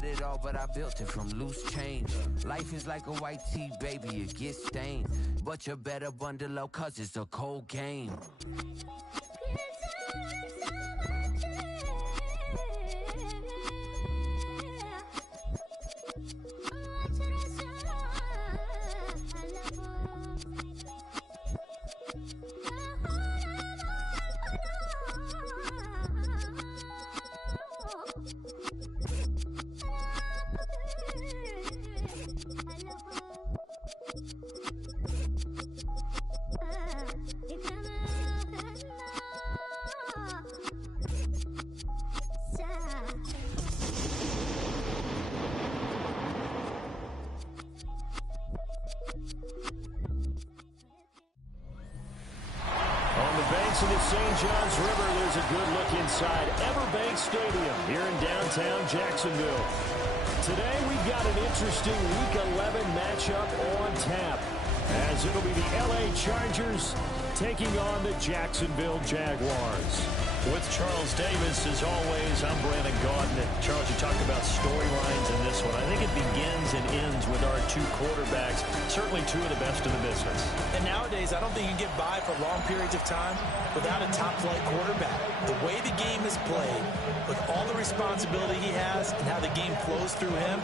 had it all, but I built it from loose change. Life is like a white tee, baby, it gets stained. But you better bundle up, cause it's a cold game. To the St. John's River, there's a good look inside Everbank Stadium here in downtown Jacksonville. Today we've got an interesting Week 11 matchup on tap, as it'll be the LA Chargers taking on the Jacksonville Jaguars. With Charles Davis, as always, I'm Brandon Gaudin. Charles, you talked about storylines in this one. I think it begins and ends with our two quarterbacks, certainly two of the best in the business. And nowadays, I don't think you can get by for long periods of time without a top-flight quarterback. The way the game is played, with all the responsibility he has and how the game flows through him,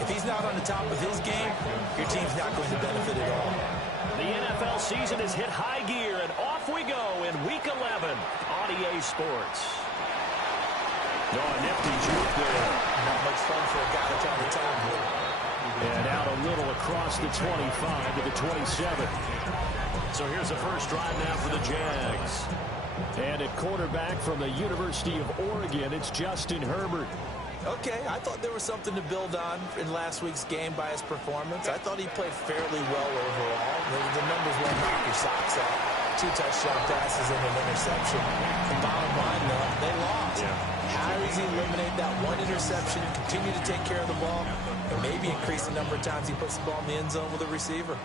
if he's not on the top of his game, your team's not going to benefit at all. The NFL season has hit high gear, and off we go in Week 11 on EA Sports. Oh, nifty juke there. Not much fun for a guy that's on the top. And out a little across the 25 to the 27. So here's the first drive now for the Jags. And at quarterback from the University of Oregon, it's Justin Herbert. Okay, I thought there was something to build on in last week's game by his performance. I thought he played fairly well overall. The numbers won't knock your socks off. 2 touchdown passes and an interception. The bottom line, though, they lost. Yeah. How does he eliminate that one interception, continue to take care of the ball, and maybe increase the number of times he puts the ball in the end zone with a receiver?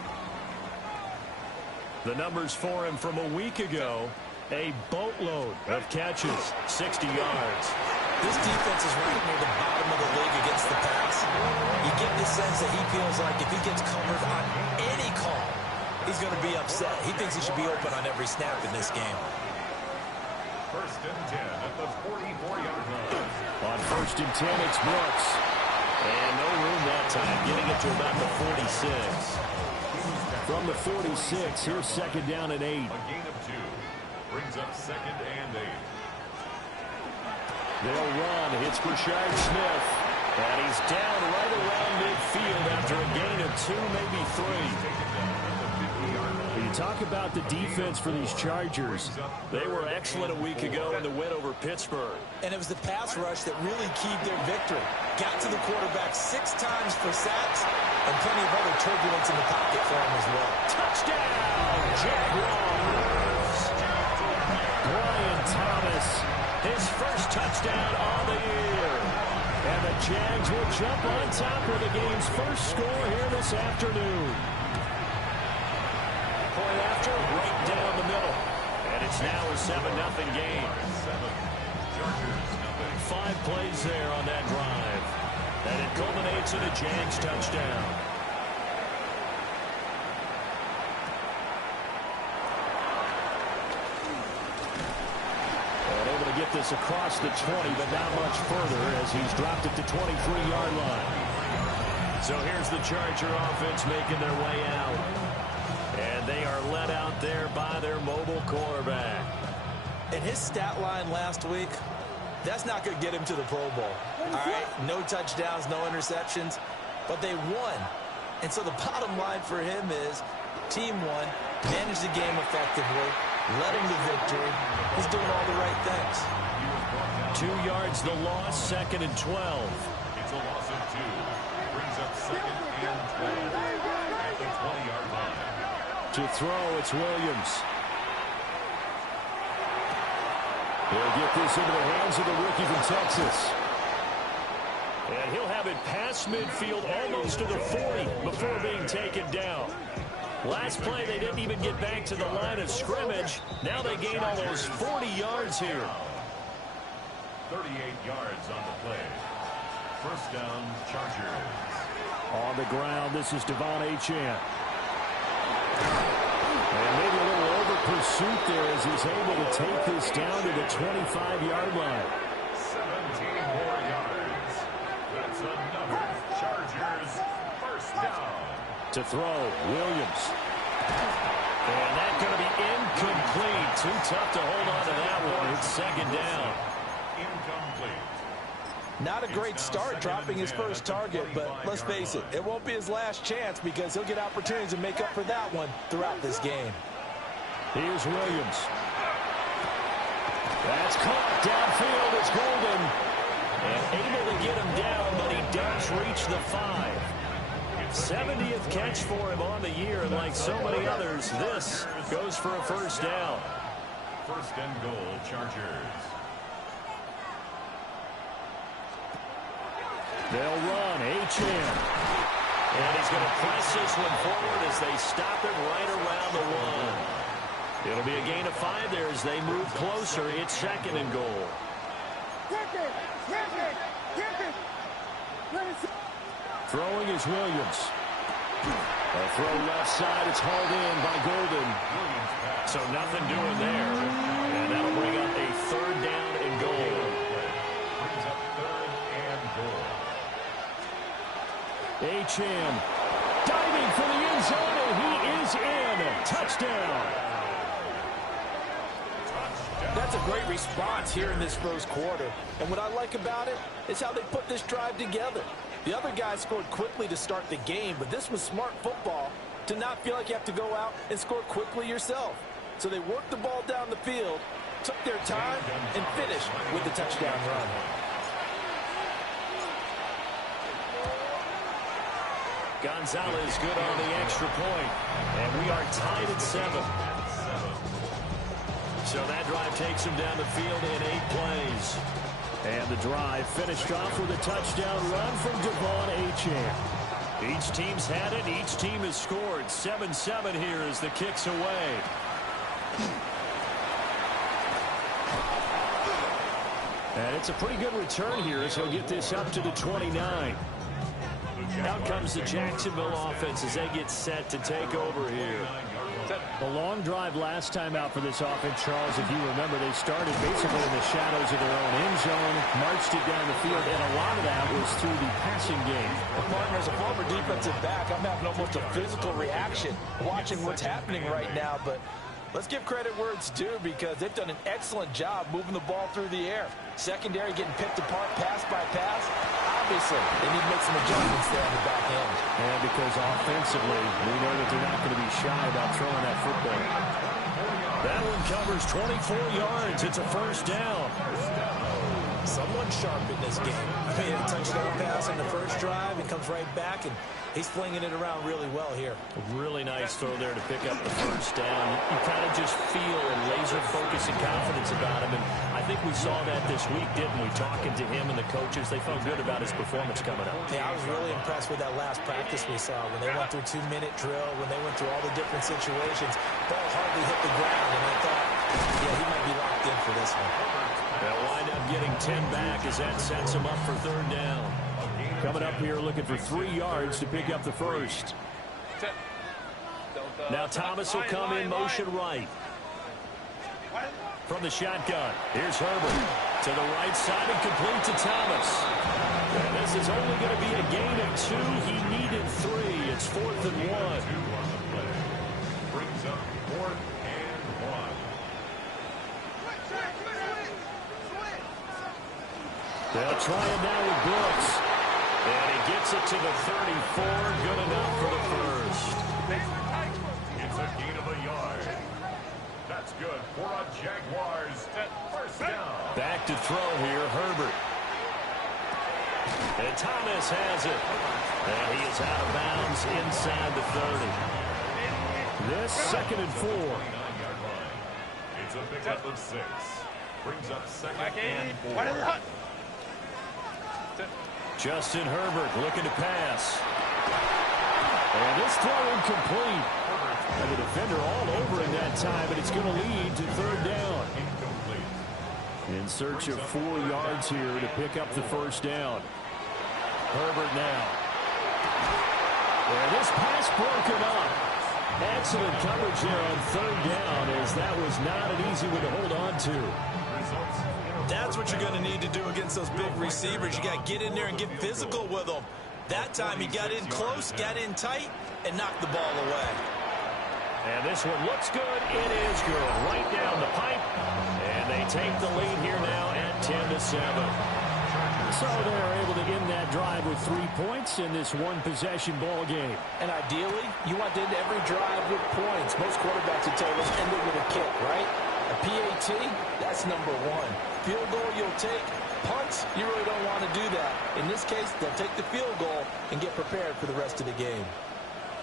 The numbers for him from a week ago, a boatload of catches, 60 yards. This defense is right near the bottom of the league against the pass. You get the sense that he feels like if he gets covered on any call, he's going to be upset. He thinks he should be open on every snap in this game. First and 10 at the 44-yard line. On first and 10, it's Brooks. And no room that time, getting it to about the 46. From the 46, here's second down and 8. A gain of 2 brings up second and 8. They'll run. It's Brashard Smith. And he's down right around midfield after a gain of 2, maybe 3. You talk about the defense for these Chargers. They were excellent a week ago in the win over Pittsburgh. And it was the pass rush that really keyed their victory. Got to the quarterback 6 times for sacks and plenty of other turbulence in the pocket for him as well. Touchdown, Jaguars. Brian Thomas, his first touchdown on the year. And the Jags will jump on top with the game's first score here this afternoon. Point after, right down the middle. And it's now a 7-0 game. 5 plays there on that drive. And it culminates in a Jags touchdown. And able to get this across the 20, but not much further as he's dropped it to 23-yard line. So here's the Charger offense making their way out. And they are led out there by their mobile quarterback. And his stat line last week, that's not going to get him to the Pro Bowl. All right, no touchdowns, no interceptions, but they won. And so the bottom line for him is team won, managed the game effectively, led him to victory. He's doing all the right things. 2 yards the loss, second and 12. It's a loss of 2. Brings up second and 12 at the 20-yard line. To throw, it's Williams. He'll get this into the hands of the rookie from Texas. And he'll have it past midfield almost to the 40 before being taken down. Last play, they didn't even get back to the line of scrimmage. Now they gain almost 40 yards here. 38 yards on the play. First down, Chargers. On the ground, this is Devon Achane. And maybe a little over pursuit there as he's able to take this down to the 25-yard line. 17 more yards. That's another Chargers first down. To throw, Williams. And that's going to be incomplete. Too tough to hold on to that one. It's second down. Incomplete. Not a great start dropping his first target, but let's face it, it won't be his last chance because he'll get opportunities to make up for that one throughout this game. Here's Williams. That's caught downfield. It's Golden. And able to get him down, but he does reach the 5. 70th catch for him on the year, and like so many others, this goes for a first down. First and goal, Chargers. They'll run, Achane. And he's going to press this one forward as they stop it right around the 1. It'll be a gain of 5 there as they move closer. It's second and goal. Throwing is Williams. A throw left side. It's hauled in by Golden. So nothing doing there. And that'll bring up a third down and goal. Brings up third and goal. Achane diving for the end zone, and he is in. Touchdown. That's a great response here in this first quarter. And what I like about it is how they put this drive together. The other guys scored quickly to start the game, but this was smart football to not feel like you have to go out and score quickly yourself. So they worked the ball down the field, took their time, and finished with the touchdown run. Gonzalez good on the extra point. And we are tied at 7. So that drive takes him down the field in 8 plays. And the drive finished off with a touchdown run from Devon Achane. Each team's had it. Each team has scored. 7-7 here as the kick's away. And it's a pretty good return here as he'll get this up to the 29. Out comes the Jacksonville offense as they get set to take over here. A long drive last time out for this offense, Charles. If you remember, they started basically in the shadows of their own end zone, marched it down the field, and a lot of that was through the passing game. Partner, as a former defensive back, I'm having almost a physical reaction watching what's happening right now, but let's give credit where it's due because they've done an excellent job moving the ball through the air. Secondary getting picked apart pass by pass. Obviously, they need to make some adjustments there on the back end. And because offensively, we know that they're not going to be shy about throwing that football. That one covers 24 yards. It's a first down. Someone sharp in this game. I mean, a touchdown pass on the first drive. He comes right back, and he's flinging it around really well here. A really nice throw there to pick up the first down. You kind of just feel a laser focus and confidence about him, and I think we saw that this week, didn't we? Talking to him and the coaches, they felt good about his performance coming up. Yeah, I was really impressed with that last practice we saw when they went through 2-minute drill, when they went through all the different situations. Ball hardly hit the ground, and I thought, yeah, he might be locked in for this one. They'll wind up getting 10 back as that sets him up for third down. Coming up here looking for 3 yards to pick up the first. Now Thomas will come in motion right. From the shotgun, here's Herbert. To the right side and complete to Thomas. And this is only going to be a gain of 2. He needed 3. It's 4th and 1. Brings up 4th and 1. They'll try it now with Brooks. And he gets it to the 34. Good enough for the first. It's a gain of a yard. That's good for a Jaguars first down. Back to throw here, Herbert. And Thomas has it. And he is out of bounds inside the 30. This second and 4. 29-yard line. It's a pickup of 6. Brings up second and 4. Justin Herbert looking to pass. And this throw incomplete. And the defender all over him that time, and it's going to lead to third down. Incomplete. In search of 4 yards here to pick up the first down. Herbert now. And this pass broken up. Excellent coverage there on third down, as that was not an easy one to hold on to. That's what you're going to need to do against those big receivers. You got to get in there and get physical with them. That time he got in close, got in tight, and knocked the ball away. And this one looks good. It is good. Right down the pipe. And they take the lead here now at 10-7. So they're able to end that drive with 3 points in this one-possession ball game. And ideally, you want to end every drive with points. Most quarterbacks would tell us end it with a kick, right? A PAT, that's number one. Field goal you'll take. Punts, you really don't want to do that. In this case, they'll take the field goal and get prepared for the rest of the game.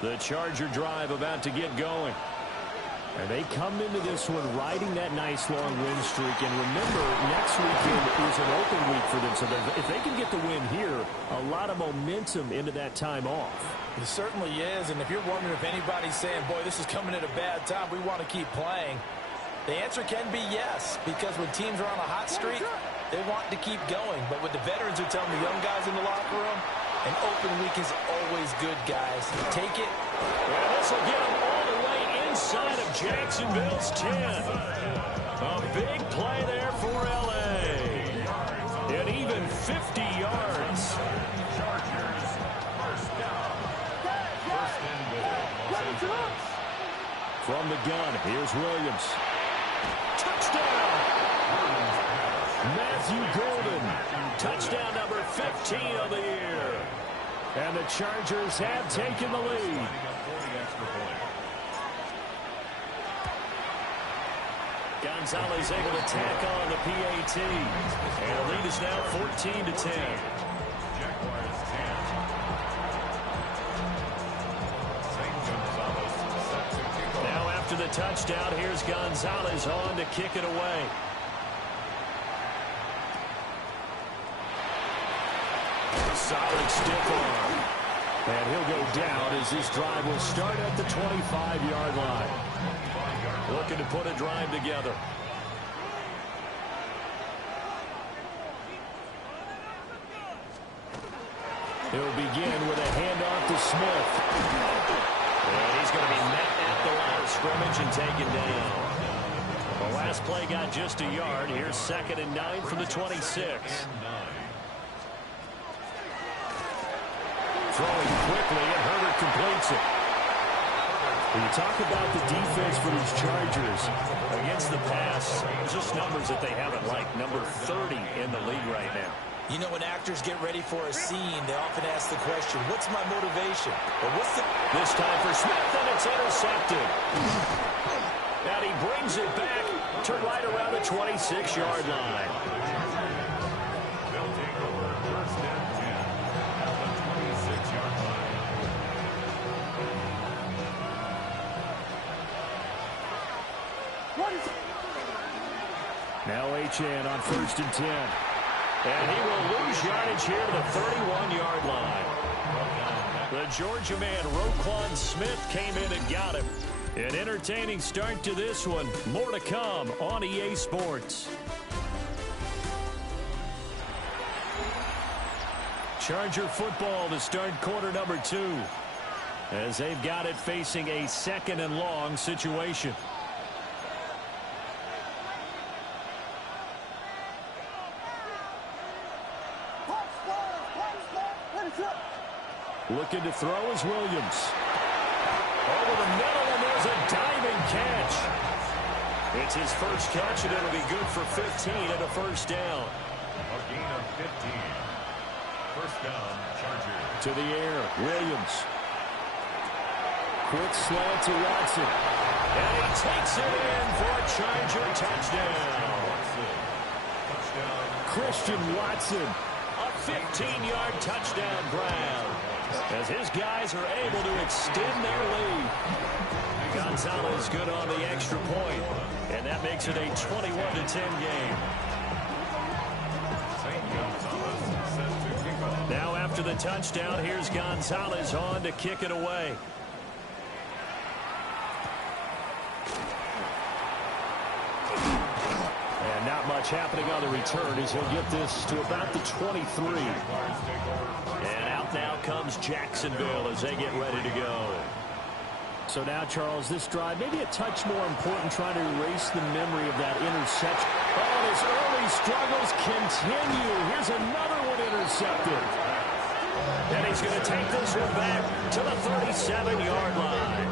The Charger drive about to get going. And they come into this one riding that nice long win streak. And remember, next weekend is an open week for them. So if they can get the win here, a lot of momentum into that time off. It certainly is. And if you're wondering if anybody's saying, boy, this is coming at a bad time, we want to keep playing, the answer can be yes. Because when teams are on a hot streak, they want to keep going. But what the veterans are telling the young guys in the locker room, an open week is always good, guys. Take it. Well, this will get them all the way inside of Jacksonville's 10. A big play there for L.A. And even 50 yards. Chargers, first down. First and goal. From the gun, here's Williams. Touchdown! Matthew Golden. Touchdown number 15 of the year. And the Chargers have taken the lead. Gonzalez able to tack on the PAT. And the lead is now 14-10. Jaguars 10. St. Gonzalez set to kick off. Now after the touchdown, here's Gonzalez on to kick it away. Solid stiff arm. And he'll go down as this drive will start at the 25-yard line. Looking to put a drive together. He'll begin with a handoff to Smith. And he's going to be met at the line of scrimmage and taken down. The last play got just a yard. Here's 2nd and 9 from the 26. Throwing quickly, and Herbert completes it. When you talk about the defense for these Chargers against the pass, there's just numbers that they haven't liked. Number 30 in the league right now. You know, when actors get ready for a scene, they often ask the question, what's my motivation? Or what's the... This time for Smith, and it's intercepted. And he brings it back to right around the 26-yard line. They'll take over first and 10 at the 26-yard line. Now HN on 1st and 10. And he will lose yardage here to the 31-yard line. The Georgia man, Roquan Smith, came in and got him. An entertaining start to this one. More to come on EA Sports. Charger football to start quarter number 2. As they've got it facing a 2nd and long situation. Looking to throw is Williams. Over the middle, and there's a diving catch. It's his first catch, and it'll be good for 15 and a first down. A gain of 15. First down, Chargers. To the air, Williams. Quick slant to Watson. And he takes it in for a Charger touchdown. Touchdown. Christian Watson, a 15-yard touchdown grab. As his guys are able to extend their lead. Gonzalez good on the extra point. And that makes it a 21-10 game. St. Gonzalez set to kick off. Now after the touchdown, here's Gonzalez on to kick it away. And not much much happening on the return as he'll get this to about the 23. And out now comes Jacksonville as they get ready to go. So now, Charles, this drive maybe a touch more important, trying to erase the memory of that interception. Oh, his early struggles continue. Here's another one intercepted. And he's going to take this one back to the 37-yard line.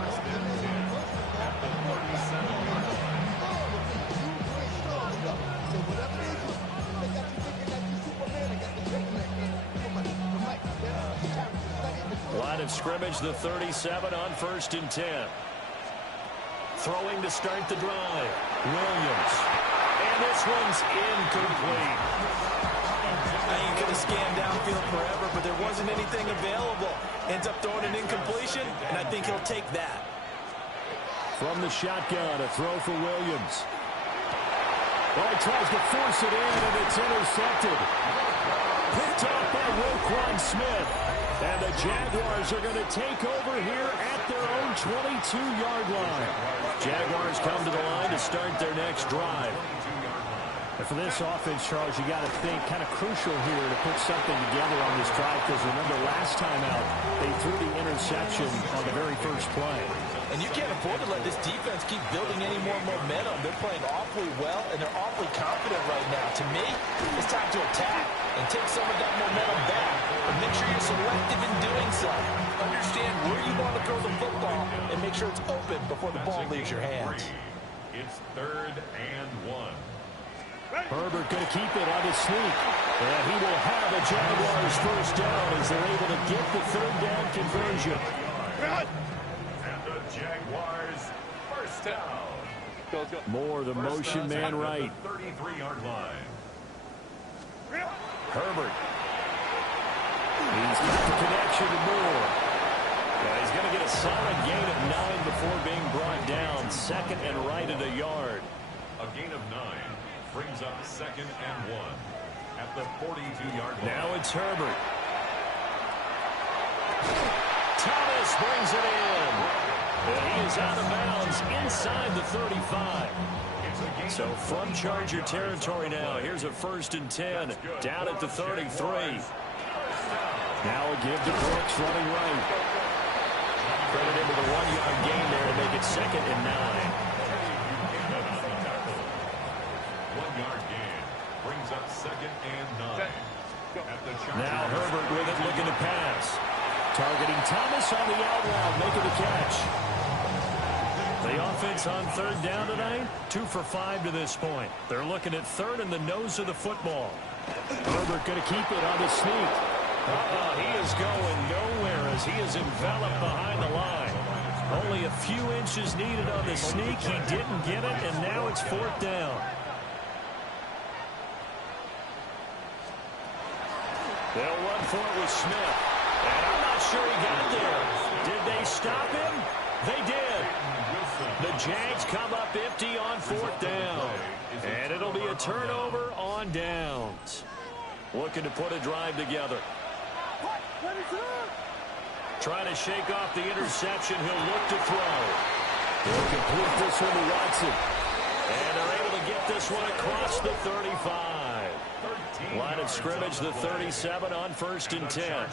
Line of scrimmage, the 37 on 1st and 10. Throwing to start the drive. Williams. And this one's incomplete. You could have scanned downfield forever, but there wasn't anything available. Ends up throwing an incompletion, and I think he'll take that. From the shotgun, a throw for Williams. Well, he tries to force it in, and it's intercepted. Picked off by Roquan Smith. And the Jaguars are going to take over here at their own 22-yard line. Jaguars come to the line to start their next drive. And for this offense, Charles, you got to think kind of crucial here to put something together on this drive, because remember last time out, they threw the interception on the very first play. And you can't afford to let this defense keep building any more momentum. They're playing awfully well, and they're awfully confident right now. To me, it's time to attack and take some of that momentum back. But make sure you're selective in doing so. Understand where you want to throw the football and make sure it's open before the ball leaves your hands. It's 3rd and 1. Herbert going to keep it on his sneak. And he will have a Jaguars first down as they're able to get the 3rd down conversion. And the Jaguars first down. Moore, the motion man right. 33-yard line. Herbert. He's got the connection to Moore. Yeah, he's going to get a solid gain of 9 before being brought down. 2nd and right at a yard. A gain of 9 brings up 2nd and 1 at the 42-yard line. Now it's Herbert. Thomas brings it in. And he is out of bounds inside the 35. So from Charger territory now, here's a 1st and 10 down at the 33. Now a give to Brooks running right. Credit into the 1-yard gain there to make it 2nd and 9. 1-yard gain brings up 2nd and 9. Now Herbert with it, looking to pass. Targeting Thomas on the out route, making the catch. The offense on 3rd down tonight, 2 for 5 to this point. They're looking at 3rd and the nose of the football. Herbert going to keep it on the sneak. He is going nowhere as he is enveloped behind the line. Only a few inches needed on the sneak. He didn't get it, and now it's 4th down. They'll run for it with Smith. And I'm not sure he got there. Did they stop him? They did. The Jags come up empty on 4th down. And it'll be a turnover on downs. Looking to put a drive together. Trying to shake off the interception. He'll look to throw. He'll complete this one to Watson. And they're able to get this one across the 35. Line of scrimmage, the 37 on 1st and 10.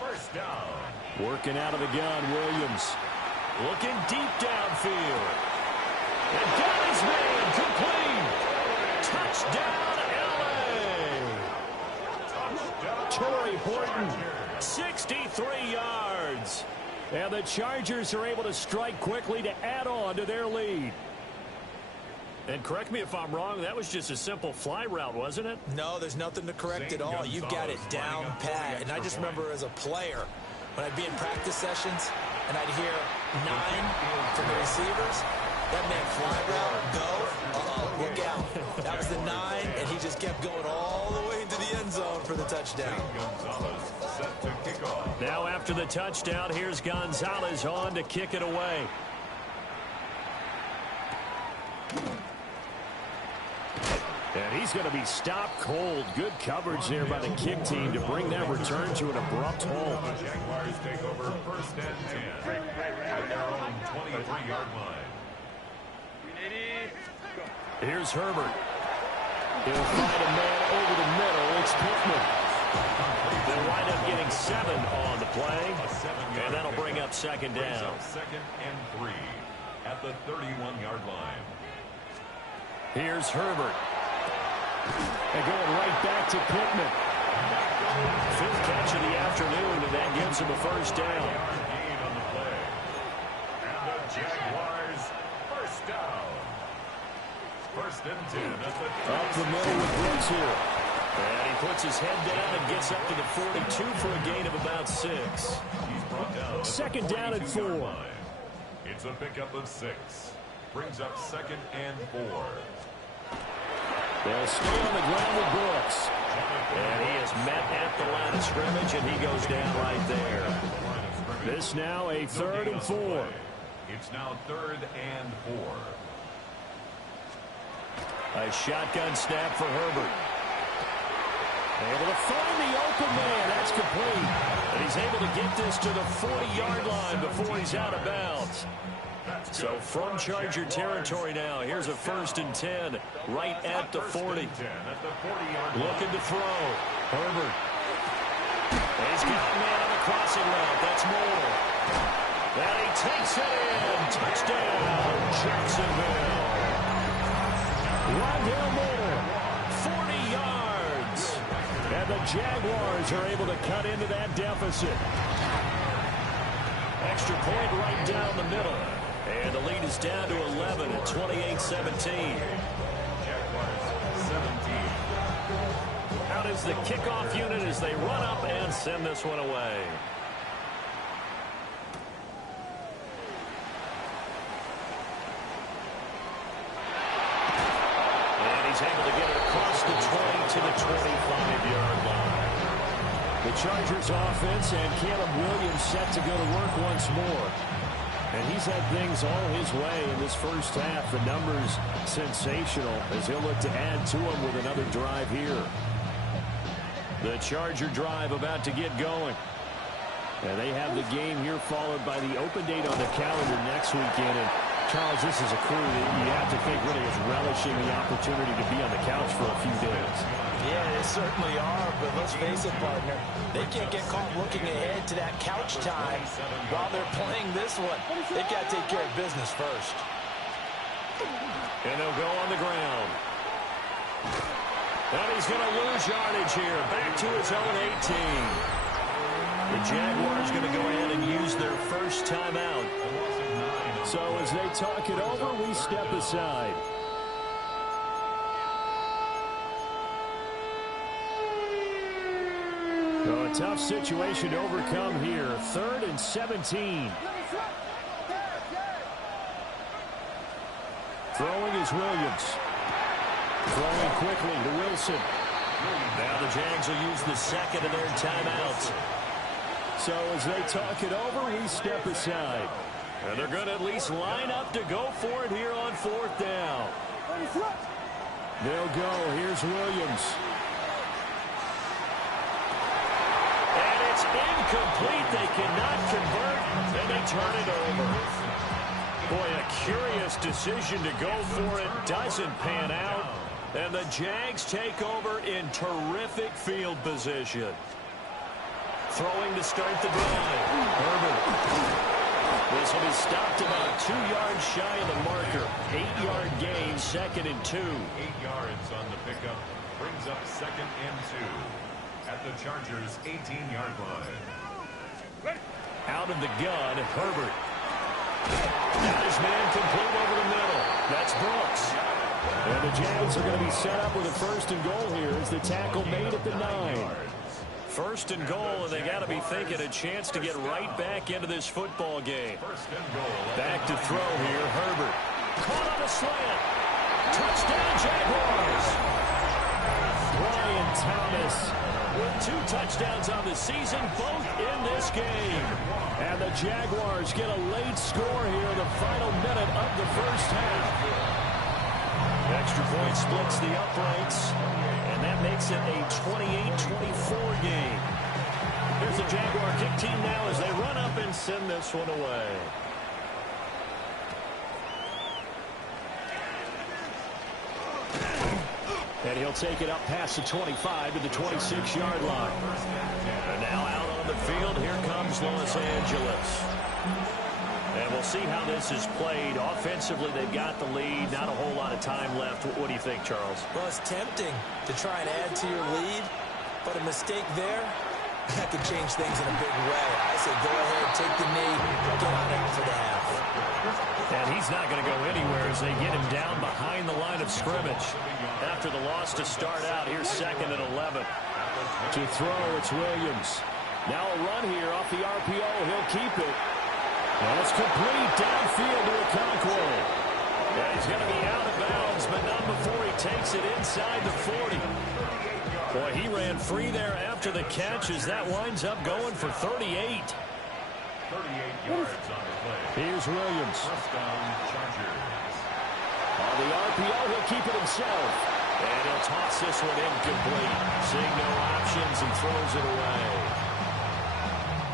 First down. Working out of the gun, Williams. Looking deep downfield. And got his man complete. Touchdown, L.A. Torrey Horton, 63 yards. And the Chargers are able to strike quickly to add on to their lead. And correct me if I'm wrong, that was just a simple fly route, wasn't it? No, there's nothing to correct at all. You've got it down pat. And I just remember as a player, when I'd be in practice sessions and I'd hear 9 from the receivers, that meant fly route, go, look out. That was the 9, and he just kept going all the way into the end zone for the touchdown. Now after the touchdown, here's Gonzalez on to kick it away. And he's going to be stopped cold. Good coverage there by the kick team to bring that return to an abrupt halt. The Jaguars take over 1st and 10 at their own 23-yard line. Here's Herbert. He'll find a man over the middle. It's Pittman. They'll wind up getting 7 on the play, and that'll bring up second down. Second and 3 at the 31-yard line. Here's Herbert. And going right back to Pittman. 5th catch of the afternoon, and that gives him a first down. Gain on the play. And the Jaguars first down. First and 10 at the Up the middle with Brooks here. And he puts his head down and gets up to the 42 for a gain of about 6. He's brought down. Second down and 4. It's a pickup of 6. Brings up second and 4. They'll stay on the ground with Brooks. And he is met at the line of scrimmage, and he goes down right there. This now a 3rd and 4. It's now 3rd and 4. A shotgun snap for Herbert. Able to find the open man. That's complete. And he's able to get this to the 40-yard line before he's out of bounds. So from Charger territory now, here's a 1st and 10 right at the 40. Looking to throw. Herbert. He's got a man on the crossing route. That's Moore. And he takes it in. Touchdown, Jacksonville. Rondale Moore, 40 yards. And the Jaguars are able to cut into that deficit. Extra point right down the middle. And the lead is down to 11 at 28-17. Jaguars 17. Out is the kickoff unit as they run up and send this one away. And he's able to get it across the 20 to the 25-yard line. The Chargers offense and Caleb Williams set to go to work once more. And he's had things all his way in this first half. The numbers sensational as he'll look to add to them with another drive here. The Charger drive about to get going. And they have the game here followed by the open date on the calendar next weekend. And Charles, this is a crew that you have to think really is relishing the opportunity to be on the couch for a few days. Yeah, they certainly are, but let's face it, partner, they can't get caught looking ahead to that couch time while they're playing this one. They've got to take care of business first. And they'll go on the ground. And he's going to lose yardage here, back to his own 18. The Jaguars going to go ahead and use their first timeout. So as they talk it over, we step aside. So a tough situation to overcome here. 3rd and 17. Throwing is Williams. Throwing quickly to Wilson. Now the Jags will use the second of their timeouts. So as they talk it over, we step aside. And they're going to at least line up to go for it here on 4th down. They'll go. Here's Williams. And it's incomplete. They cannot convert, and they turn it over. Boy, a curious decision to go for it. Doesn't pan out. And the Jags take over in terrific field position. Throwing to start the drive. Herbert. This will be stopped about 2 yards shy of the marker. 8-yard gain, 2nd and 2. 8 yards on the pickup. Brings up 2nd and 2 at the Chargers' 18-yard line. Out of the gun, Herbert. Got his man complete over the middle. That's Brooks. And the Jags are going to be set up with a 1st and goal here as the tackle made at the 9. 1st and goal, and they got to be thinking a chance to get right back into this football game. Back to throw here, Herbert. Caught on a slant. Touchdown, Jaguars. Brian Thomas with 2 touchdowns on the season, both in this game. And the Jaguars get a late score here in the final minute of the first half. Extra point splits the uprights. And that makes it a 28-24 game. Here's the Jaguar kick team now as they run up and send this one away. And he'll take it up past the 25 to the 26-yard line. And now out on the field, here comes Los Angeles. And we'll see how this is played. Offensively, they've got the lead. Not a whole lot of time left. What do you think, Charles? Well, it's tempting to try and add to your lead, but a mistake there, that could change things in a big way. I say go ahead, take the knee, get on out for the half. And he's not going to go anywhere as they get him down behind the line of scrimmage. After the loss to start out, here's 2nd and 11. To throw, it's Williams. Now a run here off the RPO. He'll keep it. And it's complete downfield to Okonkwo. And he's going to be out of bounds, but not before he takes it inside the 40. Boy, he ran free there after the catch as that winds up going for 38. 38 yards on the play. Here's Williams. First down, Chargers. On the RPO, he'll keep it himself. And he'll toss this one incomplete. Seeing no options and throws it away.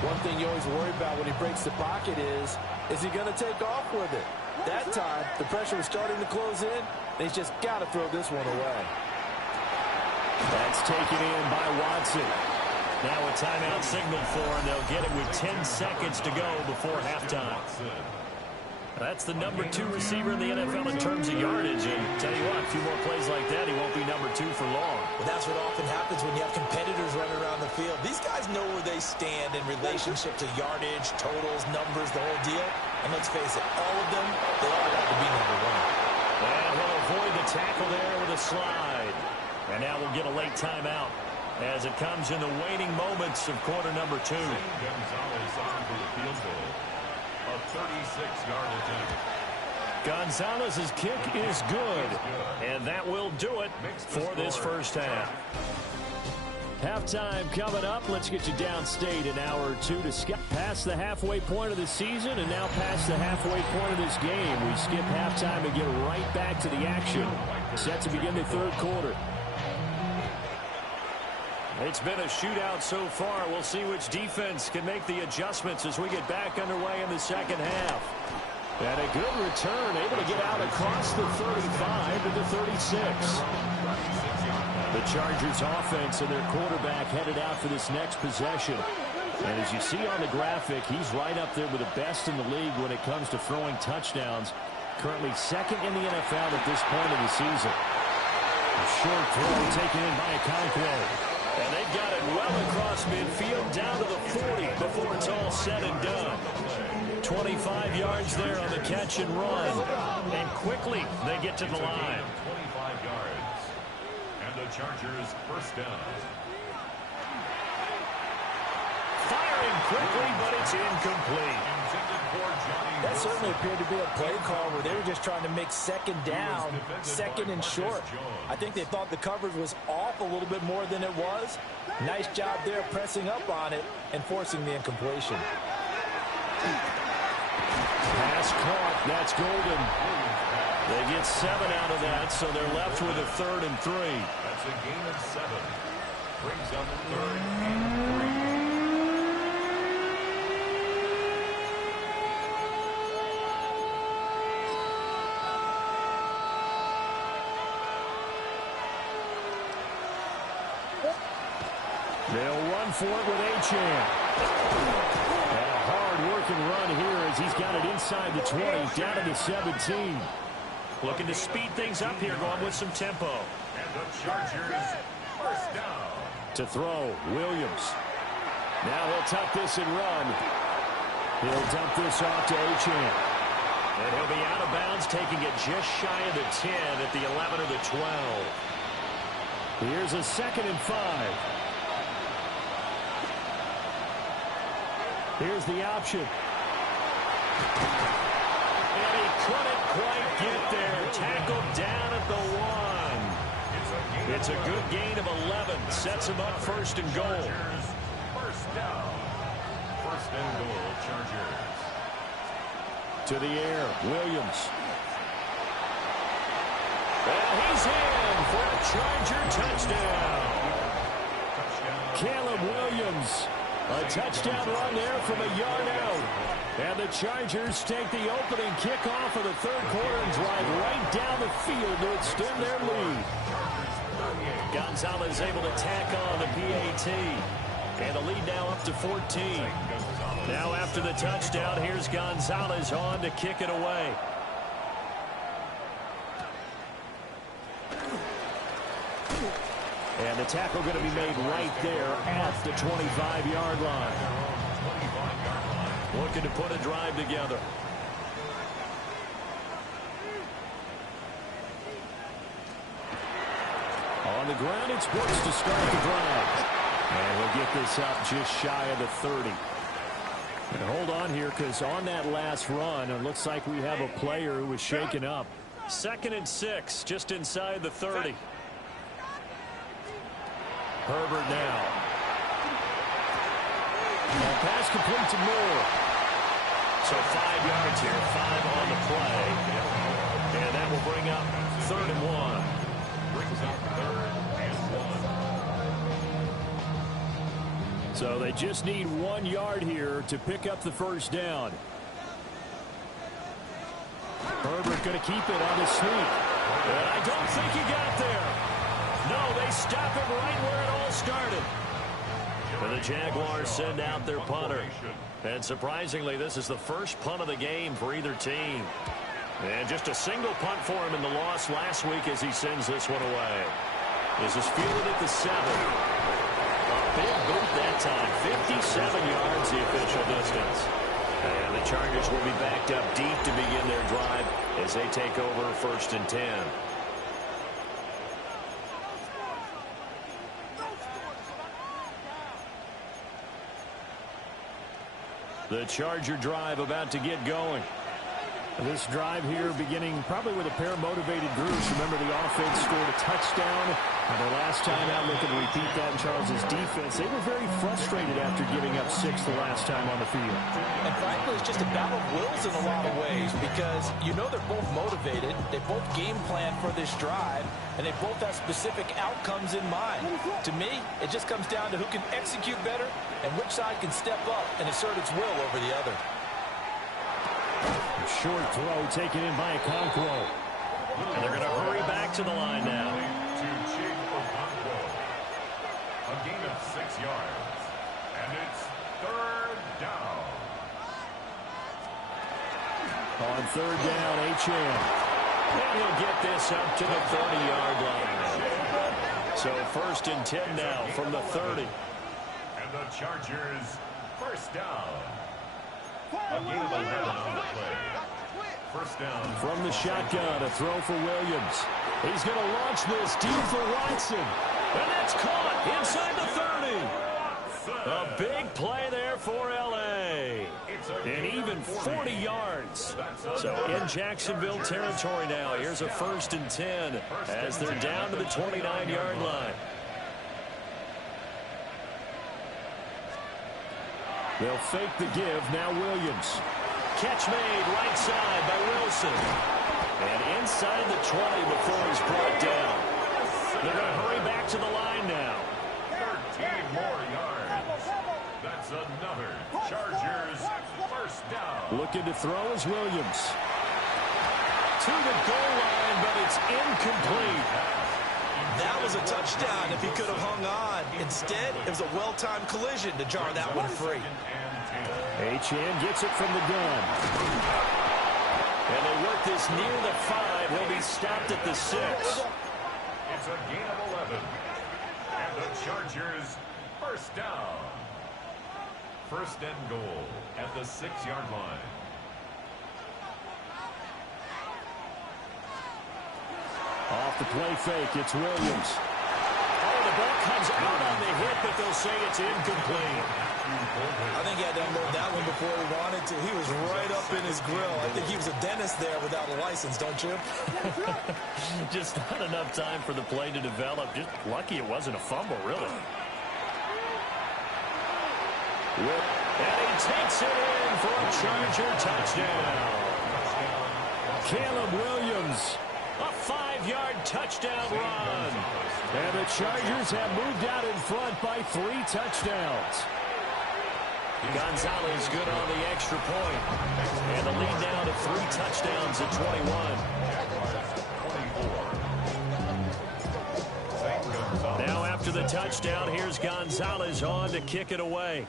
One thing you always worry about when he breaks the pocket is he going to take off with it? That time, the pressure was starting to close in, and he's just got to throw this one away. That's taken in by Watson. Now a timeout signaled for, and they'll get it with 10 seconds to go before halftime. That's the number 2 receiver in the NFL in terms of yardage. And tell you what, a few more plays like that, he won't be number 2 for long. Well, that's what often happens when you have competitors running around the field. These guys know where they stand in relationship to yardage, totals, numbers, the whole deal. And let's face it, all of them, they all want to be number 1. And he'll avoid the tackle there with a slide. And now we'll get a late timeout as it comes in the waning moments of quarter number 2. Gonzalez on for the field goal. A 36-yard attempt. Gonzalez's kick is good. And that will do it for this first half. Halftime coming up. Let's get you downstate an hour or two to skip past the halfway point of the season and now past the halfway point of this game. We skip halftime and get right back to the action. Set to begin the third quarter. It's been a shootout so far. We'll see which defense can make the adjustments as we get back underway in the second half. And a good return, able to get out across the 35 to the 36. The Chargers offense and their quarterback headed out for this next possession. And as you see on the graphic, he's right up there with the best in the league when it comes to throwing touchdowns. Currently 2nd in the NFL at this point of the season. A short throw taken in by Okonkwo. And they've got it well across midfield down to the 40 before it's all said and done. 25 yards there on the catch and run. And quickly they get to the line. 25 yards. And the Chargers first down. Firing quickly, but it's incomplete. That certainly appeared to be a play call where they were just trying to make second down, second and short. I think they thought the coverage was off a little bit more than it was. Nice job there pressing up on it and forcing the incompletion. Pass caught. That's golden. They get 7 out of that, so they're left with a 3rd and 3. That's a gain of 7. Brings up 3rd and 3. They'll run for it with Achane. A hard-working run here as he's got it inside the 20, down to the 17. Looking to speed things up here, going with some tempo. And the Chargers first down. To throw, Williams. Now he'll tuck this and run. He'll dump this off to Achane. And he'll be out of bounds, taking it just shy of the 10 at the 11 or the 12. Here's a 2nd and 5. Here's the option. And he couldn't quite get there. Tackled down at the 1. It's a good gain of 11. Sets him up 1st and goal. First down. 1st and goal, Chargers. To the air, Williams. And he's in for a Charger touchdown. Caleb Williams. A touchdown run there from a yard out. And the Chargers take the opening kickoff of the third quarter and drive right down the field to extend their lead. Gonzalez able to tack on the PAT. And the lead now up to 14. Now after the touchdown, here's Gonzalez on to kick it away. And the tackle going to be made right there at the 25-yard line. Looking to put a drive together. On the ground, it's Brooks to start the drive. And we'll get this up just shy of the 30. And hold on here, because on that last run, it looks like we have a player who was shaken up. 2nd and 6, just inside the 30. Herbert now. And pass complete to Moore. So 5 yards here, 5 on the play. And that will bring up 3rd and 1. Brings up 3rd and 1. So they just need 1 yard here to pick up the first down. Herbert going to keep it on the sneak. And I don't think he got there. No, they stop him right where it all started. And the Jaguars send out their punter. And surprisingly, this is the first punt of the game for either team. And just a single punt for him in the loss last week as he sends this one away. This is fielded at the 7. A big boot that time. 57 yards the official distance. And the Chargers will be backed up deep to begin their drive as they take over 1st and 10. The Charger drive about to get going. This drive here beginning probably with a pair of motivated groups. Remember, the offense scored a touchdown. And their last time out, looking to repeat that in Charles' defense. They were very frustrated after giving up 6 the last time on the field. And frankly, it's just a battle of wills in a lot of ways, because you know they're both motivated. They both game plan for this drive, and they both have specific outcomes in mind. To me, it just comes down to who can execute better and which side can step up and assert its will over the other. Short throw taken in by Okonkwo. And they're going to hurry back to the line now. To Chig Okonkwo. A gain of 6 yards. And it's 3rd down. On 3rd down, HM. And he'll get this up to the 30-yard line. So 1st and 10 now from the 30. And the Chargers, 1st down. A gain of 11 on the play. 1st down. From the shotgun, a throw for Williams. He's going to launch this deep for Watson. And that's caught inside the 30. A big play there for L.A. And even 40 yards. So in Jacksonville territory now. Here's a 1st and 10 as they're down to the 29-yard line. They'll fake the give. Now Williams. Catch made right side by Wilson. And inside the 20 before he's brought down. They're going to hurry back to the line now. 13 more yards. That's another Chargers 1st down. Looking to throw is Williams. To the goal line, but it's incomplete. That was a touchdown if he could have hung on. Instead, it was a well-timed collision to jar that one free. H.N. gets it from the gun. And they work this near the 5. He'll be stopped at the 6. It's a gain of 11. And the Chargers 1st down. 1st and goal at the 6-yard line. Off the play fake, it's Williams. Oh, the ball comes out on the hit, but they'll say it's incomplete. I think he had to unload that one before he wanted to. He was right up in his grill. I think he was a dentist there without a license, don't you? Just not enough time for the play to develop. Just lucky it wasn't a fumble, really. And he takes it in for a Charger touchdown. Caleb Williams. A 5-yard touchdown run. And the Chargers have moved out in front by 3 touchdowns. Gonzalez good on the extra point. And the lead now to 3 touchdowns at 21. Saints touchdown. Here's Gonzalez on to kick it away.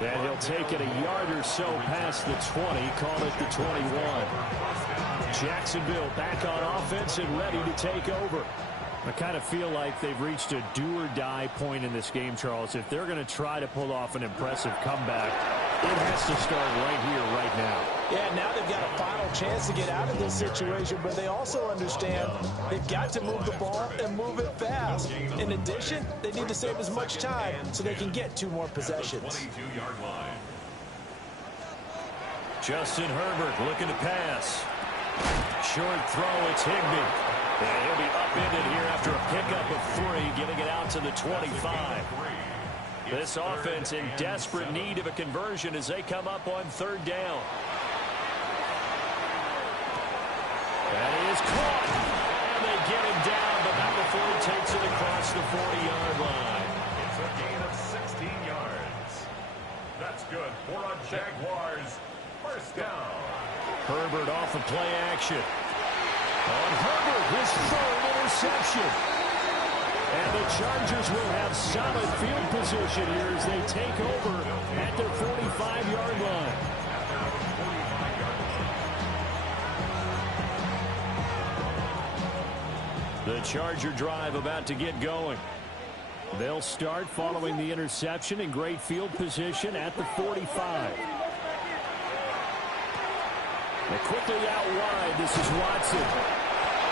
And he'll take it a yard or so past the 20, call it the 21. Jacksonville back on offense and ready to take over. I kind of feel like they've reached a do-or-die point in this game, Charles. If they're going to try to pull off an impressive comeback, it has to start right here, right now. Yeah, now they've got a final chance to get out of this situation, but they also understand they've got to move the ball and move it fast. In addition, they need to save as much time so they can get 2 more possessions. 22-yard line. Justin Herbert looking to pass. Short throw, it's Higbee. And he'll be upended here after a pickup of 3, getting it out to the 25. This offense in desperate need of a conversion as they come up on 3rd down. That is caught. And they get him down, but not before he takes it across the 40-yard line. It's a gain of 16 yards. That's good for a Jaguars first down. Herbert off of play action. On Herbert, his 3rd interception. And the Chargers will have solid field position here as they take over at their 45-yard line. The Charger drive about to get going. They'll start following the interception in great field position at the 45. And quickly out wide, this is Watson.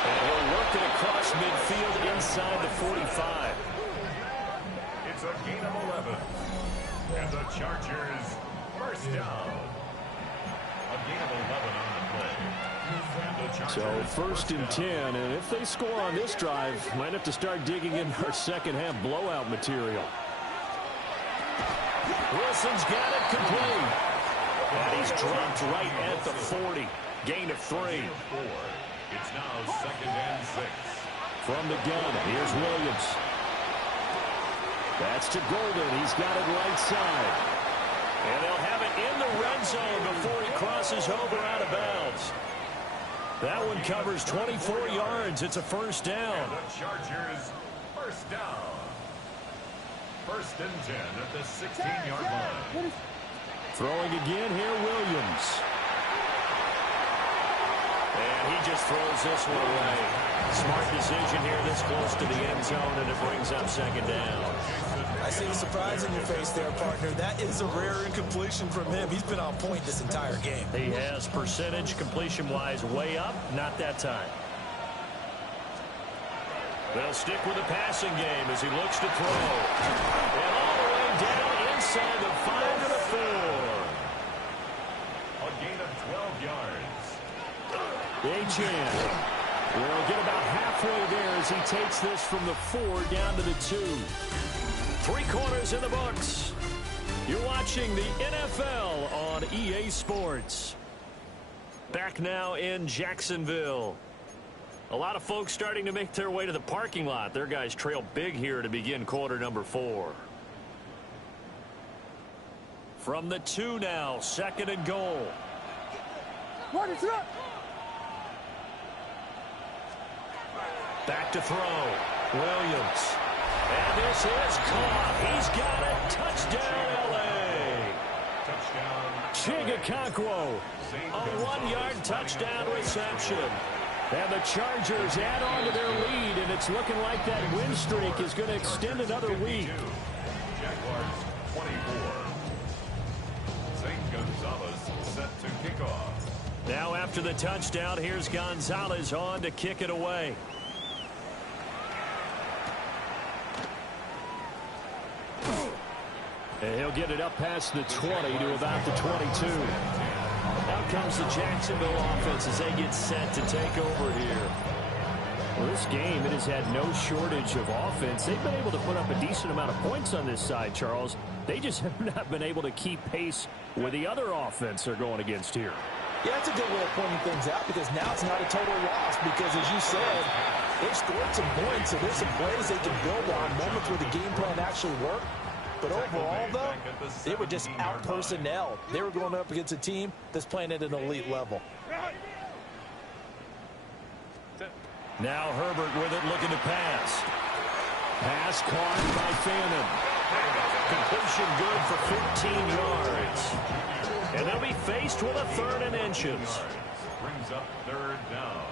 And he'll work it across midfield inside the 45. It's a gain of 11. And the Chargers first down. A gain of 11 on the play. So 1st and 10, and if they score on this drive, might have to start digging in our second half blowout material. Wilson's got it complete. And he's dropped right at the 40. Gain of 3. It's now 2nd and 6. From the gun, here's Williams. That's to Golden. He's got it right side. And they'll have it in the red zone before he crosses over out of bounds. That one covers 24 yards. It's a first down. And the Chargers first down. 1st and 10 at the 16-yard line. Throwing again here, Williams. And he just throws this one away. Smart decision here this close to the end zone, and it brings up 2nd down. I see the surprise in your face there, partner. That is a rare incompletion from him. He's been on point this entire game. He has percentage completion-wise way up, not that time. They'll stick with the passing game as he looks to throw. And all the way down inside the 5 to the 4. A gain of 12 yards. Achan will get about halfway there as he takes this from the 4 down to the 2. 3 quarters in the books. You're watching the NFL on EA Sports. Back now in Jacksonville. A lot of folks starting to make their way to the parking lot. Their guys trail big here to begin quarter number 4. From the 2 now, 2nd and goal. Back to throw. Williams. And this is caught. He's got it. Touchdown, L.A. Chigakakwo. A 1-yard touchdown reception. And the Chargers add on to their lead, and it's looking like that win streak is going to extend another week. Jaguars 24. St. Gonzalez set to kick off. Now after the touchdown, here's Gonzalez on to kick it away. And he'll get it up past the 20 to about the 22. Out comes the Jacksonville offense as they get set to take over here. Well, this game, it has had no shortage of offense. They've been able to put up a decent amount of points on this side, Charles. They just have not been able to keep pace with the other offense they're going against here. Yeah, that's a good way of pointing things out because now it's not a total loss because, as you said, they've scored some points, so there's some plays they can build on, moments where the game plan actually worked. But overall, though, they were just out-personnel. They were going up against a team that's playing at an elite level. Now Herbert with it, looking to pass. Pass caught by Fannin. Completion good for 15 yards. And they'll be faced with a 3rd and inches. Brings up 3rd down.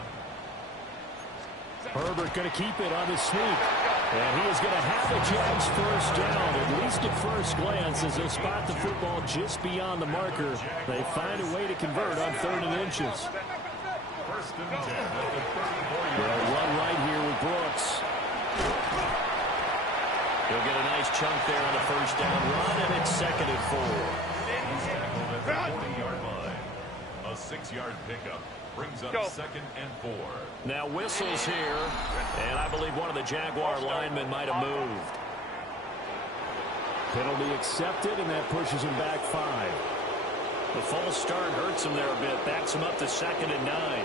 Herbert going to keep it on the sneak. And he is going to have the Jags first down, at least at first glance, as they spot the football just beyond the marker. They find a way to convert on 3rd and inches. 1st and 10 at the 34-yard line. They'll run right here with Brooks. He'll get a nice chunk there on the first down run, and it's 2nd and 4. He's tackled at the 40-yard line. A 6-yard pickup brings up 2nd and 4. Now whistles here, and I believe one of the Jaguar linemen might have moved. Penalty accepted, and that pushes him back 5. The false start hurts him there a bit, backs him up to 2nd and 9.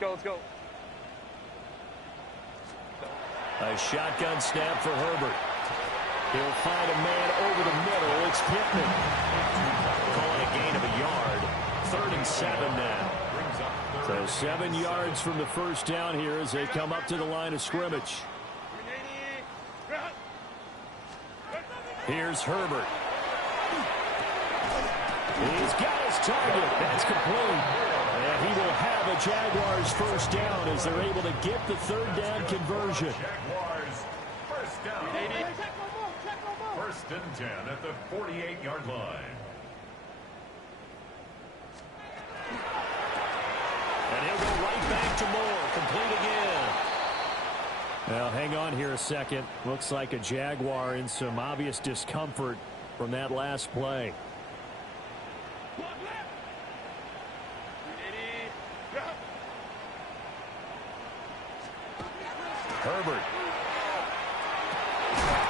Let's go. A shotgun snap for Herbert. He'll find a man over the middle. It's Pittman. Calling a gain of a yard. 3rd and 7 now. So 7 yards from the first down here as they come up to the line of scrimmage. Here's Herbert. He's got his target. That's complete. And he will have a Jaguars first down as they're able to get the 3rd down conversion. Jaguars first down. 1st and 10 at the 48-yard line. And he'll go right back to Moore. Complete again. Well, hang on here a second. Looks like a Jaguar in some obvious discomfort from that last play. Herbert.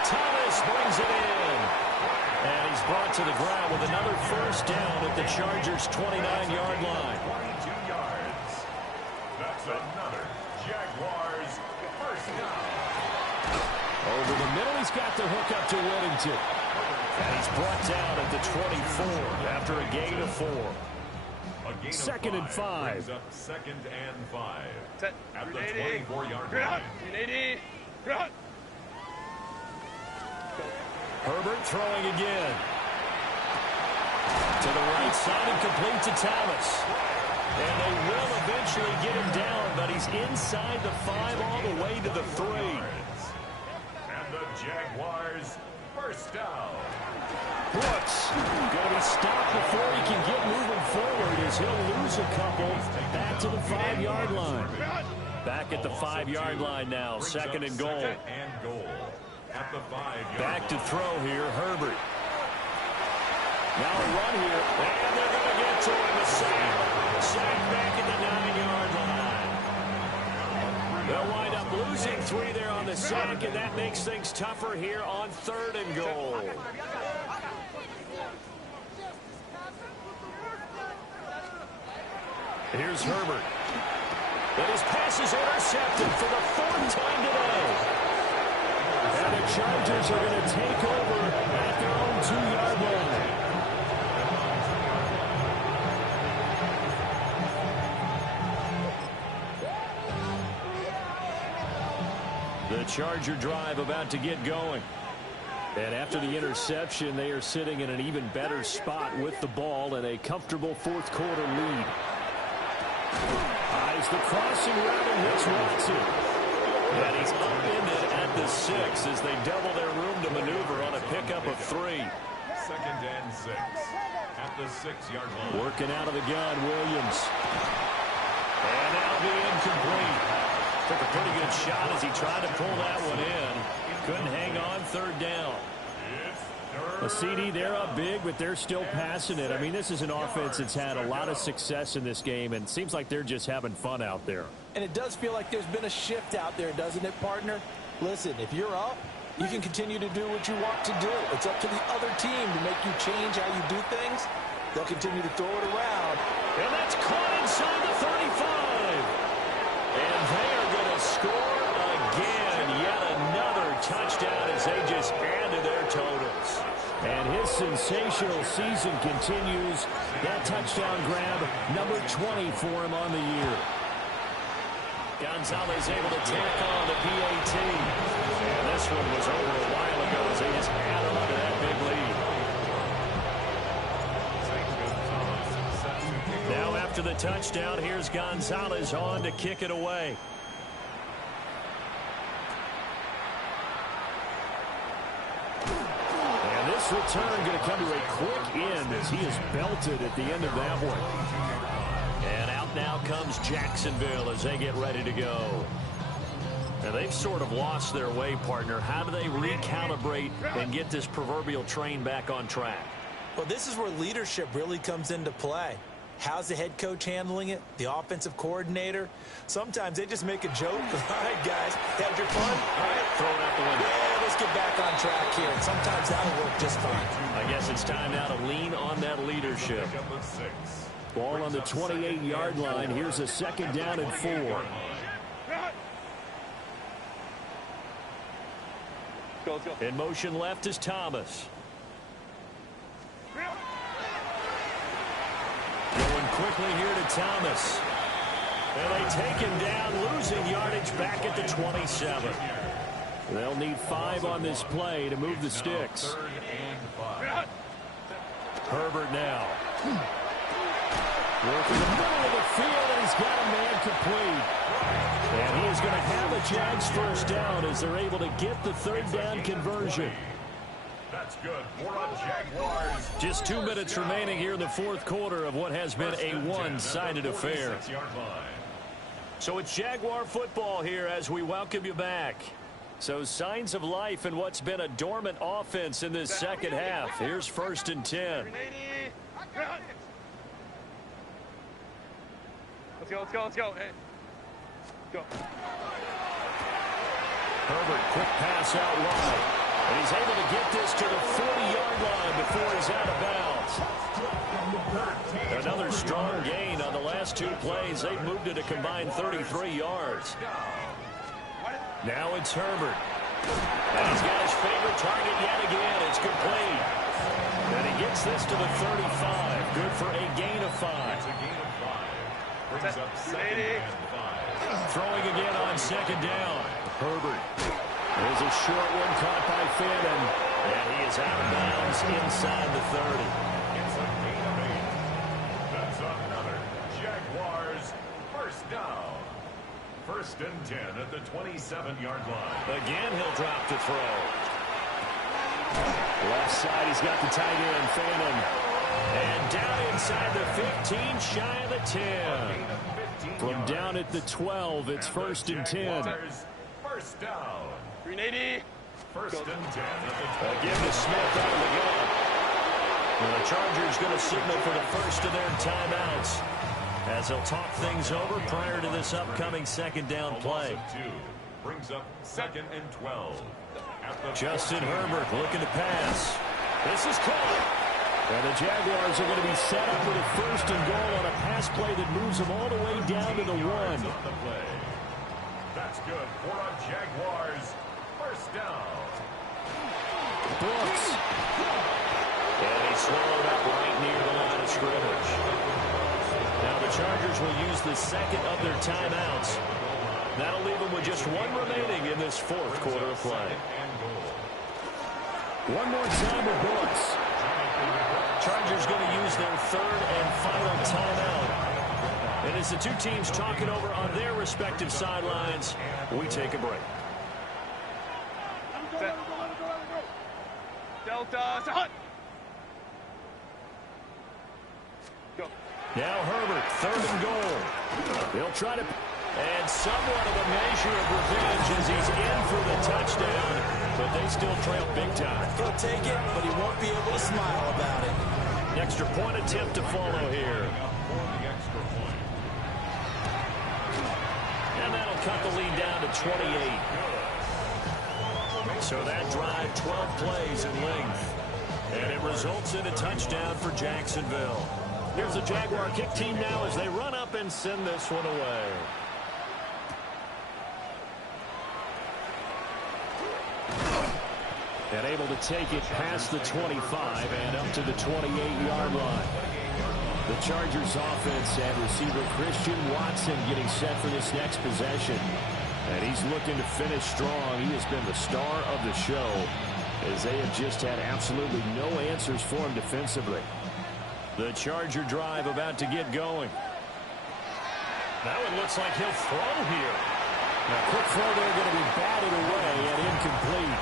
Thomas brings it in. And he's brought to the ground with another first down at the Chargers' 29-yard line. 22 yards. That's another Jaguars first down. Over the middle, he's got the hook up to Whittington. And he's brought down at the 24 after a gain of 4. A gain 2nd and 5. Brings up 2nd and 5. Set. At the 24-yard line. Herbert throwing again. To the right side and complete to Thomas. And they will eventually get him down, but he's inside the 5 all the way to the 3. And the Jaguars first down. Brooks going to be stopped before he can get moving forward as he'll lose a couple back to the 5-yard line. Back at the 5-yard line now, 2nd and goal. 2nd and goal at the 5-yard Back to line. throw here, Herbert. Now a run here, and they're going to get to him. A sack back at the 9-yard line. They'll wind up losing 3 there on the sack, and that makes things tougher here on 3rd and goal. Here's Herbert. But his pass is intercepted for the 4th time today. And the Chargers are going to take over at their own 2-yard line. The Charger drive about to get going. And after the interception, they are sitting in an even better spot with the ball and a comfortable 4th quarter lead. Eyes the crossing route and hits Watson. And he's upended at the 6 as they double their room to maneuver on a pickup of 3. 2nd and 6 at the 6-yard line. Working out of the gun, Williams. And that'll be incomplete. Took a pretty good shot as he tried to pull that one in. Couldn't hang on 3rd down. A CD, they're up big, but they're still passing it. I mean, this is an offense that's had a lot of success in this game, and it seems like they're just having fun out there. And it does feel like there's been a shift out there, doesn't it, partner? Listen, if you're up, you can continue to do what you want to do. It's up to the other team to make you change how you do things. They'll continue to throw it around. And that's caught inside the 35. And they are going to score again. Yet another touchdown as they just add to their totals. And his sensational season continues. That touchdown grab, number 20 for him on the year. Gonzalez able to tack on the PAT. And this one was over a while ago as they just add on to that big lead. Now after the touchdown, here's Gonzalez on to kick it away. And this return going to come to a quick end as he is belted at the end of that one. And out now comes Jacksonville as they get ready to go. Now they've sort of lost their way, partner. How do they recalibrate and get this proverbial train back on track? Well, this is where leadership really comes into play. How's the head coach handling it? The offensive coordinator? Sometimes they just make a joke. All right, guys, had your fun? All right, throw it out the window. Yeah, let's get back on track here. And sometimes that'll work just fine. I guess it's time now to lean on that leadership. Ball on the 28-yard line. Here's a second down and 4. In motion left is Thomas. Going quickly here to Thomas. And they take him down, losing yardage back at the 27. They'll need 5 on this play to move the sticks. Herbert now. Working the middle of the field, and he's got a man complete. And he is going to have a Jags first down as they're able to get the third down conversion. That's good for a Jaguars. Just 2 minutes remaining here in the fourth quarter of what has been a one-sided affair. So it's Jaguar football here as we welcome you back. So signs of life in what's been a dormant offense in this second half. Here's 1st and 10. Let's go. Hey. Go. Herbert, quick pass out wide. And he's able to get this to the 40-yard line before he's out of bounds. Another strong gain on the last 2 plays. They've moved it a combined 33 yards. Now it's Herbert. And he's got his favorite target yet again. It's complete. And he gets this to the 35. Good for a gain of 5. Brings up 2nd and 5. Throwing again on 2nd down. Herbert. There's a short one caught by Fannin. And he is out of bounds inside the 30. It's a gain of 8. That's another Jaguars first down. 1st and 10 at the 27-yard line. Again, he'll drop to throw. Left side, he's got the tight end, Fannin. And down inside the 15, shy of the 10. From down at the 12, it's 1st and 10. First down. 380. 1st and 10 at the Again to Smith out of the gun. And the Chargers going to signal for the first of their timeouts as they'll talk things over prior to this upcoming 2nd down play. 2 brings up 2nd and 12. Justin Herbert looking to pass. This is caught. And the Jaguars are going to be set up with a 1st and goal on a pass play that moves them all the way down to the 1. That's good for a Jaguars first down. Brooks. And he swallowed up right near the line of scrimmage. Now the Chargers will use the 2nd of their timeouts. That'll leave them with just 1 remaining in this 4th quarter of play. One more time with Brooks. Chargers going to use their 3rd and final timeout. And as the 2 teams talk it over on their respective sidelines, we take a break. Delta, hut. Go. Now Herbert, 3rd and goal. He'll try to... And somewhat of a measure of revenge as he's in for the touchdown, but they still trail big time. He'll take it, but he won't be able to smile about it. Extra point attempt to follow here. And that'll cut the lead down to 28. So that drive, 12 plays in length. And it results in a touchdown for Jacksonville. Here's the Jaguar kick team now as they run up and send this one away. And able to take it past the 25 and up to the 28-yard line. The Chargers offense and receiver Christian Watson getting set for this next possession. And he's looking to finish strong. He has been the star of the show as they have just had absolutely no answers for him defensively. The Charger drive about to get going. That one looks like he'll throw here. Now, quick throw there going to be batted away and incomplete.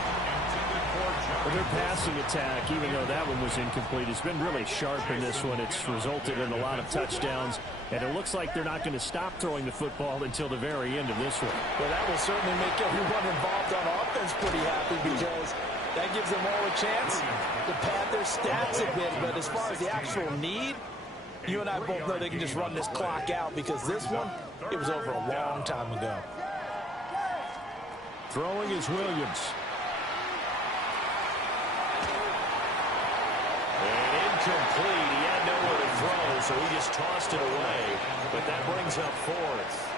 Well, their passing attack, even though that one was incomplete, has been really sharp in this one. It's resulted in a lot of touchdowns, and it looks like they're not going to stop throwing the football until the very end of this one. Well, that will certainly make everyone involved on offense pretty happy because that gives them all a chance to pad their stats a bit. But as far as the actual need, you and I both know they can just run this clock out because this one, it was over a long time ago. Throwing is Williams. And incomplete. He had nowhere to throw, so he just tossed it away. But that brings up fourth.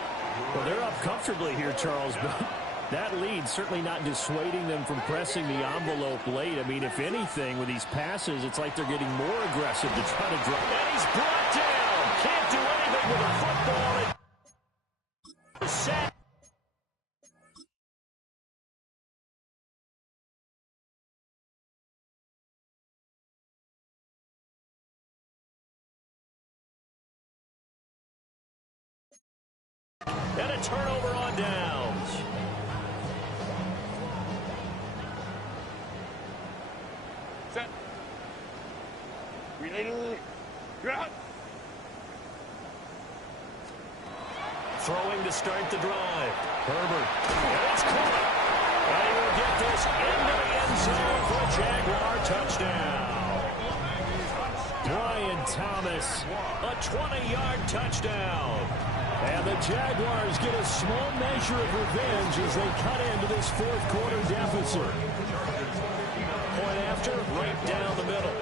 Well, they're up comfortably here, Charles, but that lead certainly not dissuading them from pressing the envelope late. I mean, if anything, with these passes, it's like they're getting more aggressive to try to drive. And he's brought down. Can't do anything with a football. It's set. And a turnover on downs. Set. Ready. You're out. Throwing to start the drive. Herbert. And it's caught. And he will get this into the end zone for a Jaguar touchdown. Brian Thomas, A 20-yard touchdown. and the Jaguars get a small measure of revenge as they cut into this fourth quarter deficit. Point after, right down the middle.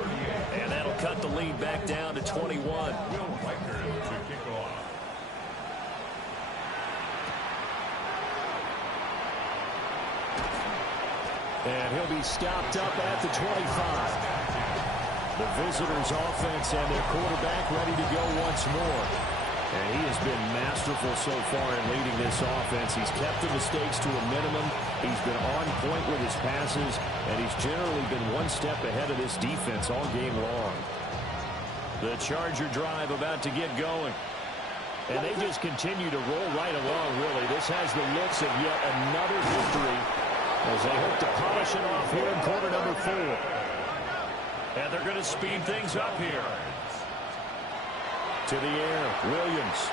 And that'll cut the lead back down to 21. And he'll be stopped up at the 25. The visitors' offense and their quarterback ready to go once more. And he has been masterful so far in leading this offense. He's kept the mistakes to a minimum. He's been on point with his passes, and he's generally been one step ahead of this defense all game long. The Charger drive about to get going. And they just continue to roll right along, really. This has the looks of yet another victory as they hope to polish it off here in quarter number 4. And they're going to speed things up here. To the air, Williams.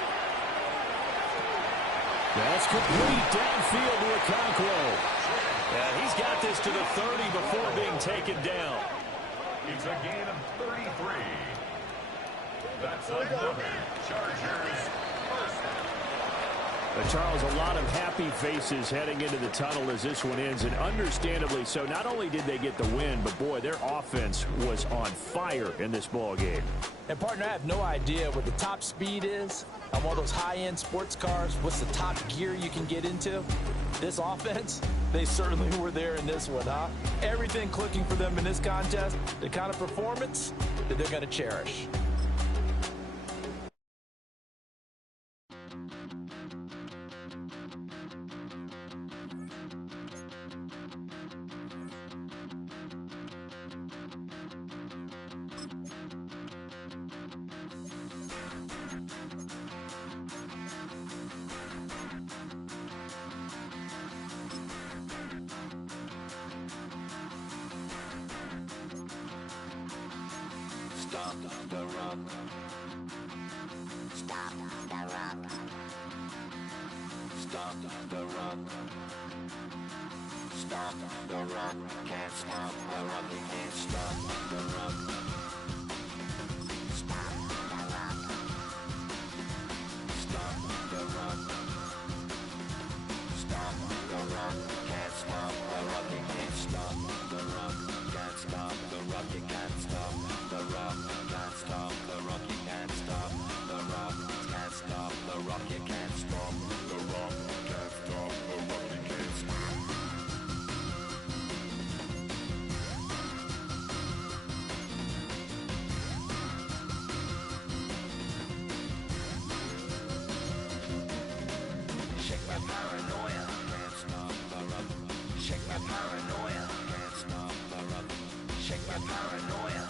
That's complete downfield to Okonkwo. And he's got this to the 30 before being taken down. It's a gain of 33. That's another Chargers first. Charles, a lot of happy faces heading into the tunnel as this one ends, and understandably so. Not only did they get the win, but boy, their offense was on fire in this ball game. And partner, I have no idea what the top speed is on one of those high-end sports cars. What's the top gear you can get into? This offense, they certainly were there in this one, huh? Everything clicking for them in this contest, the kind of performance that they're going to cherish. Stop the run. Stop the run. Stop the run. Stop the run. Can't stop the run. You can't stop the run. Stop the run. Stop the run. Stop the run. Can't stop the run. You can't stop the run. Can't stop the run. You can't stop the run. Can't stop the run. You can't stop the run. Can't stop the run. You can't stop the run. Can't stop the run. You can't stop. paranoia.